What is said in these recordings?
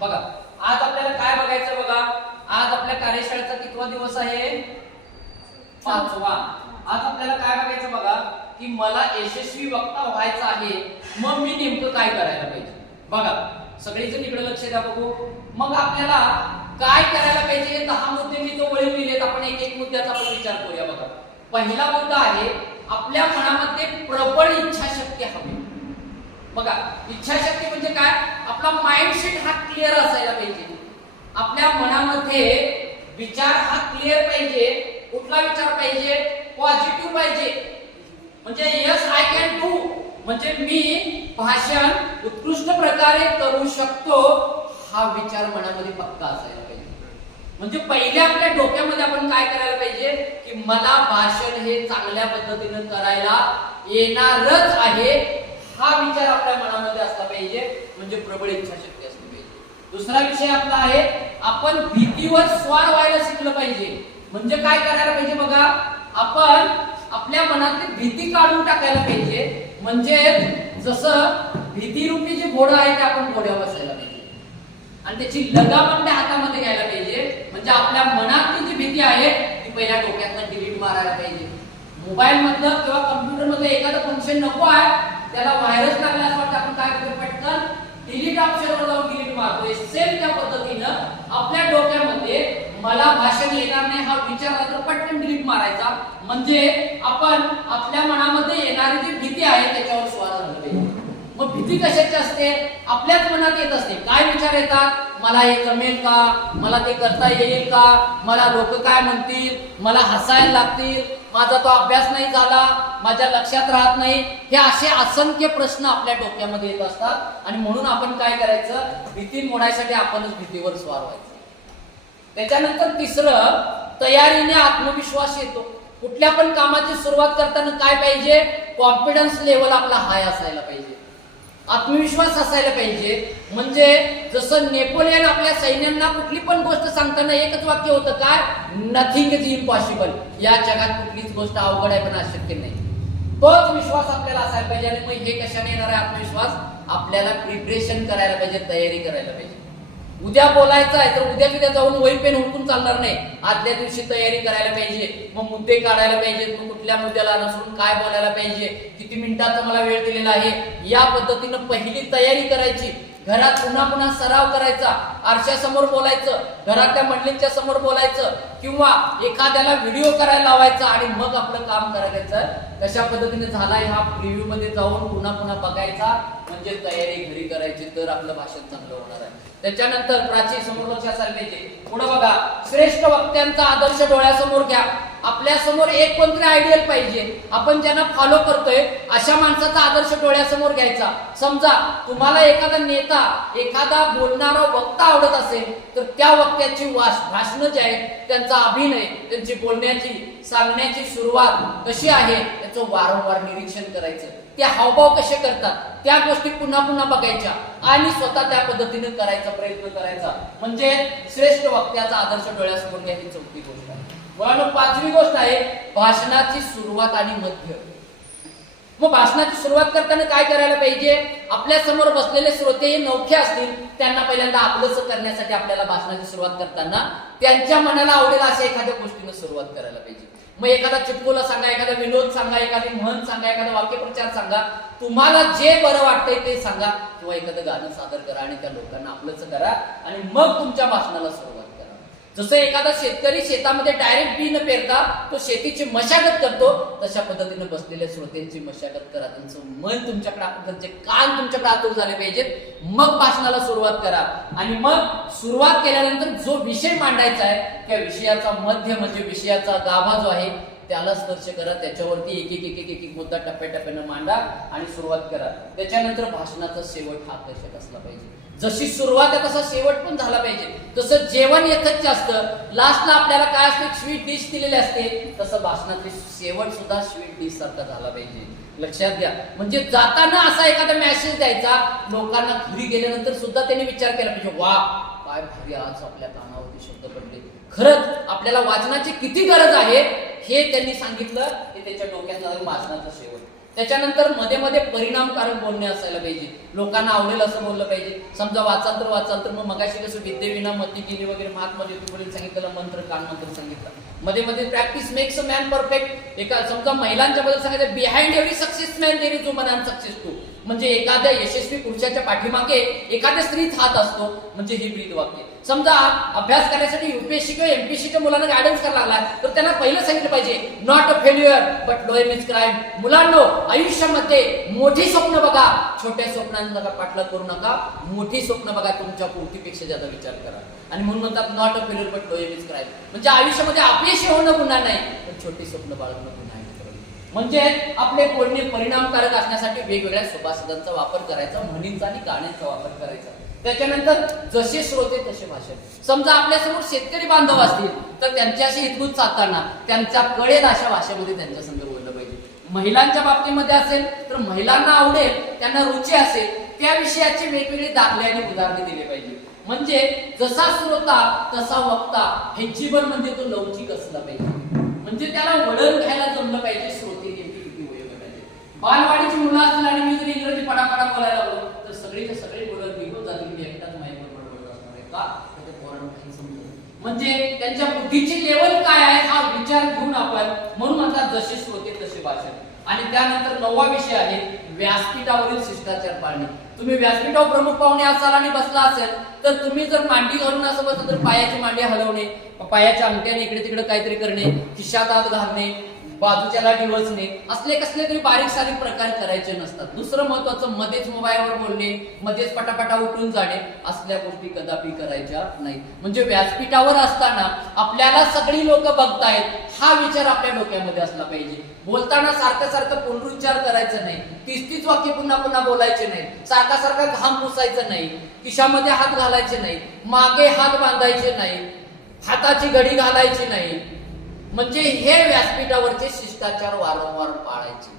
बघा आज आपल्याला काय बघायचं बघा? आज आपल्या कार्यशाळेचा कितवा दिवस आहे? पाचवा. आज आपल्याला काय बघायचं बघा? की मला यशस्वी वक्ता व्हायचं आहे मग मी नेमकं काय करायला पाहिजे? बघा सगळेजण इकडे लक्ष द्या बघू. मग आपल्याला काय करायला पाहिजे? हे दहा मुद्दे मी तो वळून दिलेत आपण एक एक मुद्द्याचा आपण विचार करूया बघा. पहिला मुद्दा आहे आपल्या मनामध्ये प्रबळ इच्छाशक्ती हवी. बघा इच्छाशक्ती म्हणजे काय? आपला माइंडसेट हा क्लिअर असायला पाहिजे. आपल्या मनामध्ये विचार हा क्लिअर पाहिजे कुठला विचार पाहिजे पॉझिटिव्ह पाहिजे. म्हणजे यस आय कॅन डू म्हणजे मी भाषण उत्कृष्ट प्रकारे करू शकतो हा विचार मनामध्ये पक्का असायला पाहिजे. म्हणजे पहिले आपल्या डोक्यामध्ये आपण काय करायला पाहिजे की मला भाषण हे चांगल्या पद्धतीनं करायला येणारच आहे हा विचार आपल्या मनामध्ये असला पाहिजे म्हणजे प्रबळ इच्छाशक्ती असली पाहिजे. दुसरा विषय आपला आहे आपण भीतीवर स्वार व्हायला शिकलं पाहिजे. म्हणजे काय करायला पाहिजे बघा? आपण आपल्या मनातली भीती काढून टाकायला पाहिजे. म्हणजे जसं भीतीरूपी जे घोडं आहे ते आपण घोड्यावर बसायला पाहिजे. आणि त्याची लगामंड हातामध्ये घ्यायला पाहिजे. म्हणजे आपल्या मनातली जी भीती आहे ती पहिल्या डोक्यातनं डिलीट मारायला पाहिजे. मोबाईल मधलं किंवा कम्प्युटरमध्ये एखादं फंक्शन नको आहे त्याला व्हायरस लागला असं वाटतं. आपण काय करतो पटकन डिलीट ऑप्शनवर जाऊन डिलीट मारतोय. सेम त्या पद्धतीनं आपल्या डोक्यामध्ये मला भाषण येणार नाही हा विचार आला तर पटकन डिलीट मारायचा. म्हणजे आपण आपल्या मनामध्ये येणारी जी भीती आहे त्याच्यावर स्वार झालं मग भीती कशाची असते? आपल्याच मनात येत असते. काय विचार येतात? मला हे जमेल का? मला ते करता येईल का? मला लोक काय म्हणतील? मला हसायला लागतील? माझा तो अभ्यास नाही झाला माझ्या लक्षात राहत नाही हे असे असंख्य प्रश्न आपल्या डोक्यामध्ये येत असतात. आणि म्हणून आपण काय करायचं? भीती मोडायसाठी आपणच भीतीवर स्वार व्हायचं. त्याच्यानंतर तिसरं तयारीने आत्मविश्वास येतो. कुठल्या पण कामाची सुरुवात करताना काय पाहिजे? कॉन्फिडन्स लेवल आपला हाय असायला पाहिजे. आत्मविश्वास असायला पाहिजे. म्हणजे जसं नेपोलियन आपल्या सैन्यांना कुठली पण गोष्ट सांगताना एकच वाक्य होतं काय? नथिंग इज इम्पॉसिबल या जगात कुठलीच गोष्ट अवघड आहे पण अशक्य नाही. तोच विश्वास आपल्याला असायला पाहिजे आणि मग हे कशाने येणार आहे आत्मविश्वास? आपल्याला प्रिपरेशन करायला पाहिजे तयारी करायला पाहिजे. उद्या बोलायचं आहे तर उद्या उद्या जाऊन वही पेन हुडकून चालणार नाही. आदल्या दिवशी तयारी करायला पाहिजे मग मुद्दे काढायला पाहिजे मग कुठल्या मुद्द्याला नसून काय बोलायला पाहिजे किती मिनिटाचा मला वेळ दिलेला आहे या पद्धतीनं पहिली तयारी करायची. घरात पुन्हा पुन्हा सराव करायचा आरशासमोर बोलायचं घरातल्या मंडळींच्या समोर बोलायचं किंवा एखाद्याला व्हिडिओ करायला लावायचा आणि मग आपलं काम करायचं कशा पद्धतीने झालाय हा प्रिव्ह्यू मध्ये जाऊन पुन्हा पुन्हा बघायचा म्हणजे तयारी घरी करायची. तर आपलं भाषण चांगलं होणार आहे. त्याच्यानंतर प्राची समोर लक्ष पुढे बघा श्रेष्ठ वक्त्यांचा आदर्श डोळ्यासमोर घ्या. आपल्यासमोर एक कोणतरी आयडियल पाहिजे. आपण ज्यांना फॉलो करतोय अशा माणसाचा आदर्श डोळ्यासमोर घ्यायचा. समजा तुम्हाला एखादा नेता एखादा बोलणारा वक्ता आवडत असेल तर त्या वक्त्याची वास भाषणं जे आहेत त्यांचा अभिनय त्यांची बोलण्याची सांगण्याची सुरुवात कशी आहे त्याचं वारंवार निरीक्षण करायचं. ते हावभाव कसे करतात त्या गोष्टी पुन्हा पुन्हा बघायच्या आणि स्वतः त्या पद्धतीने करायचा प्रयत्न करायचा. म्हणजे श्रेष्ठ वक्त्याचा आदर्श डोळ्यासमोर घ्या ही चौथी गोष्ट आहे. मुलांनो पाचवी गोष्ट आहे भाषणाची सुरुवात आणि मध्य. मग भाषणाची सुरुवात करताना काय करायला पाहिजे? आपल्यासमोर बसलेले श्रोते हे नौखे असतील त्यांना पहिल्यांदा आपलंच करण्यासाठी आपल्याला भाषणाची सुरुवात करताना त्यांच्या मनाला आवडेल अशा एखाद्या गोष्टीनं सुरुवात करायला पाहिजे. मग एखादा चिटकोला सांगा एखादा विनोद सांगा एखादी म्हण सांगा एखादा वाक्यप्रचार सांगा तुम्हाला जे बरं वाटतंय ते सांगा किंवा एखादं गाणं सादर करा आणि त्या लोकांना आपलंच करा आणि मग तुमच्या भाषणाला सुरुवात जसं एखादा शेतकरी शेतामध्ये डायरेक्ट बी न पेरता तो शेतीची मशागत करतो तशा पद्धतीने बसलेल्या श्रोत्यांची मशागत करा. त्यांचं मन तुमच्याकडे त्यांचे कान तुमच्याकडे आतूर झाले पाहिजेत. मग भाषणाला सुरुवात करा. आणि मग सुरुवात केल्यानंतर जो विषय मांडायचा आहे त्या विषयाचा मध्य म्हणजे विषयाचा गाभा जो आहे त्याला स्पर्श करा त्याच्यावरती एक एक एक एक एक एक मुद्दा टप्प्याटप्प्यानं मांडा आणि सुरुवात करा. त्याच्यानंतर भाषणाचा शेवट हा आकर्षक असला पाहिजे. जशी सुरुवात आहे तसा शेवट पण झाला पाहिजे. तसं जेवण येतच असतं लास्टला आपल्याला काय असते? स्वीट डिश दिलेली असते. तसं भाषणातली शेवट सुद्धा स्वीट डिश सारखा झाला पाहिजे. लक्षात घ्या. म्हणजे जाताना असा एखादा मेसेज द्यायचा लोकांना घरी गेल्यानंतर सुद्धा त्यांनी विचार केला पाहिजे वा काय भारी आज आपल्या कानावरती शब्द पडले. खरंच आपल्याला वाचनाची किती गरज आहे? हे त्यांनी सांगितलं की त्याच्या डोक्यात आलं भाषणाचा शेवट. त्याच्यानंतरमध्ये मध्ये परिणामकारक बोलणे असायला पाहिजे. लोकांना आवडेल असं बोललं पाहिजे. समजा वाचाल तर वाचाल तर मग मगाशी कसं विद्येविना मती केली वगैरे महात्मा ज्योतिबळीने सांगितलं मंत्र कान मंत्र सांगितलं. मध्ये मध्ये practice makes a man perfect एका समजा महिलांच्या बद्दल सांगायचं behind every success man there is woman success too म्हणजे एखाद्या यशस्वी पुरुषाच्या पाठीमागे एखाद्या स्त्रीच हात असतो म्हणजे ही ब्रीद वाक्य. समजा अभ्यास करण्यासाठी युपीएससी किंवा एमपीएससीच्या मुलांना गायडन्स करायला लागला तर त्यांना पहिलं सांगितलं पाहिजे not a failure but low aim is crime मुलांनो आयुष्यामध्ये मोठी स्वप्न बघा. छोट्या स्वप्न स्वप्नांना पाठलाग करू नका. मोठी स्वप्न बघा तुमच्या पूर्तीपेक्षा ज्यादा विचार करा. आणि म्हणून म्हणतात not a failure but low is म्हणजे आयुष्यामध्ये अपयशी होणं गुन्हा नाही पण छोटी स्वप्न बाळगणं गुन्हा आहे म्हणजे आपले बोलणे परिणामकारक असण्यासाठी वेगवेगळ्या सुभाषदांचा वापर करायचा म्हणींचा आणि गाण्यांचा वापर करायचा. त्याच्यानंतर जसे श्रोते तसे भाषण. समजा आपल्यासमोर शेतकरी बांधव असतील तर त्यांच्याशी इथून साधताना त्यांच्या कळेल अशा भाषेमध्ये त्यांच्या संदर्भ महिलांच्या बाबतीमध्ये असेल तर महिलांना आवडेल त्यांना रुची असेल त्या विषयाचे वेगवेगळे दाखले आणि उदाहरणे दिले पाहिजे. म्हणजे जसा श्रोता तसा वक्ता हे जीवन म्हणजे तो लवचिक असला पाहिजे. म्हणजे त्याला वळण घ्यायला जमलं पाहिजे श्रोते नेमकी किती पाहिजे. बालवाडीची मुलं असतील आणि मी जर इंग्रजी पटापटा बोलायला लागलो तर सगळीचे सगळे मुलं निघून जातील मी एकटाच माहिती बडबडत असणार आहे का? तर ते पोरांना समजत म्हणजे त्यांच्या बुद्धीची लेवल काय आहे हा विचार घेऊन आपण म्हणून म्हणतात जसे श्रोते तसे भाषण आणि त्यानंतर नववा विषय आहे व्यासपीठावरील शिष्टाचार पाळणे. तुम्ही व्यासपीठावर प्रमुख पाहुणे असाल आणि बसला असेल तर तुम्ही जर मांडी घालून असं बसलं तर पायाची मांडी हलवणे पायाच्या अंगठ्याने इकडे तिकडे काहीतरी करणे खिशात आत घालणे बाजूच्याला डिवचणे असले कसले तरी बारीक सारीक प्रकार करायचे नसतात. दुसरं महत्वाचं मध्येच मोबाईलवर बोलणे मध्येच पटापटा उठून जाणे असल्या गोष्टी कदापि करायच्या नाही म्हणजे व्यासपीठावर असताना आपल्याला सगळी लोक बघतायत हा विचार आपल्या डोक्यामध्ये असला पाहिजे. बोलताना सारखं सारखं पुनरुच्चार करायचं नाही. तीस तीस वाक्य पुन्हा पुन्हा बोलायचे नाही सारखा सारखा घाम पुसायचं नाही. खिशामध्ये हात घालायचे नाही मागे हात बांधायचे नाही हाताची घडी घालायची नाही. म्हणजे हे व्यासपीठावरचे शिष्टाचार वारंवार पाळायचे.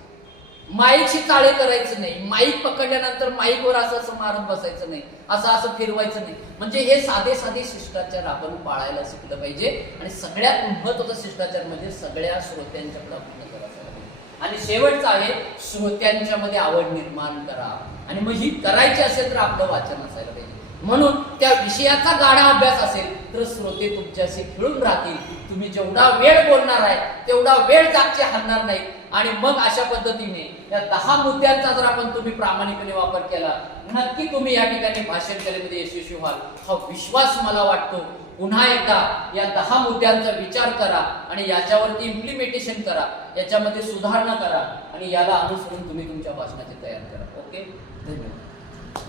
माईकशी चाळे करायचं नाही. माईक पकडल्यानंतर माईकवर असं असं बसायचं नाही. असं असं फिरवायचं नाही. म्हणजे हे साधे साधे शिष्टाचार आपण पाळायला शिकलं पाहिजे. आणि सगळ्यात महत्वाचं शिष्टाचार म्हणजे सगळ्या श्रोत्यांच्याकडे आपण नजर असायला आणि शेवटचं आहे श्रोत्यांच्या मध्ये आवड निर्माण करा. आणि मग ही करायची असेल तर आपलं वाचन असायला पाहिजे. म्हणून त्या विषयाचा गाढा अभ्यास असेल तर श्रोते तुमच्याशी खेळून राहतील. तुम्ही जेवढा वेळ बोलणार आहे तेवढा वेळ जागचे हलणार नाही आणि मग अशा पद्धतीने या दहा मुद्द्यांचा जर आपण तुम्ही प्रामाणिकपणे वापर केला नक्की तुम्ही या ठिकाणी भाषण कलेमध्ये म्हणजे यशस्वी व्हाल. हा विश्वास मला वाटतो. पुन्हा एकदा या दहा मुद्द्यांचा विचार करा आणि याच्यावरती इम्प्लिमेंटेशन करा. याच्यामध्ये सुधारणा करा आणि याला अनुसरून तुम्ही तुमच्या भाषणाची तयार करा. ओके?